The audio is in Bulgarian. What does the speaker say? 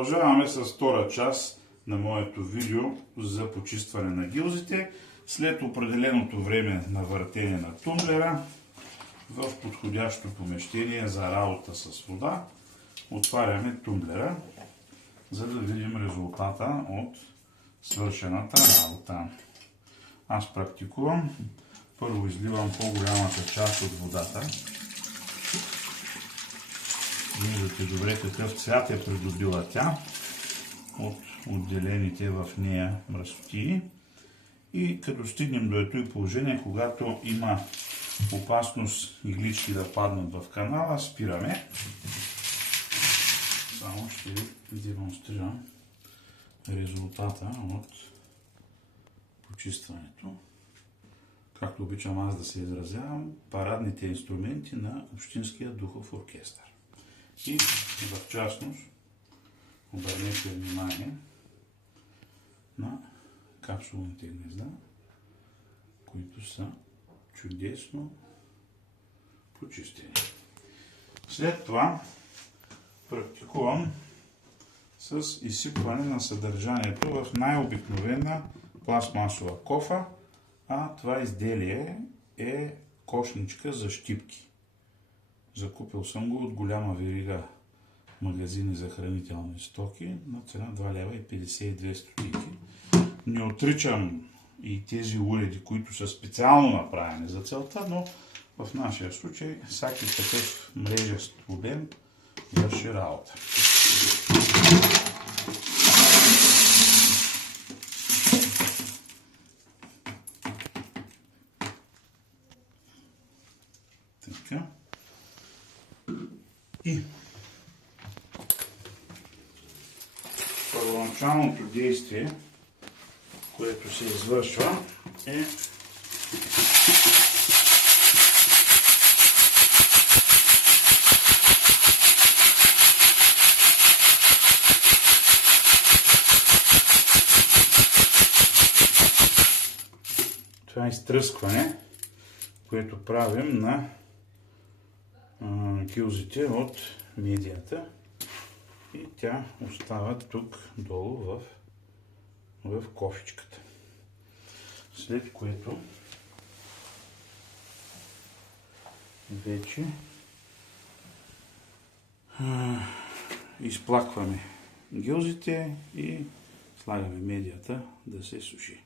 Продължаваме с втора част на моето видео за почистване на гилзите. След определеното време на въртене на тумблера в подходящо помещение за работа с вода, отваряме тумблера, за да видим резултата от свършената работа. Аз практикувам. Първо изливам по-голямата част от водата. Виждате добре какъв цвят е придобила тя от отделените в нея мръсотии. И като стигнем до ето и положение, когато има опасност иглички да паднат в канала, спираме. Само ще ви демонстрирам резултата от почистването. Както обичам аз да се изразявам, парадните инструменти на Общинския духов оркестър. И в частност, обърнете внимание на капсулните гнезда, които са чудесно почистени. След това практикувам с изсипване на съдържанието в най-обикновена пластмасова кофа, а това изделие е кошничка за щипки. Закупил съм го от голяма верига магазини за хранителни стоки на цена 2,52 лв. Не отричам и тези уреди, които са специално направени за целта, но в нашия случай всеки такъв мрежест обем върши работа. Така. И първоначалното действие, което се извършва, е това изтръскване, което правим на гилзите от медията, и тя остава тук долу в кофичката. След което вече изплакваме гилзите и слагаме медията да се суши.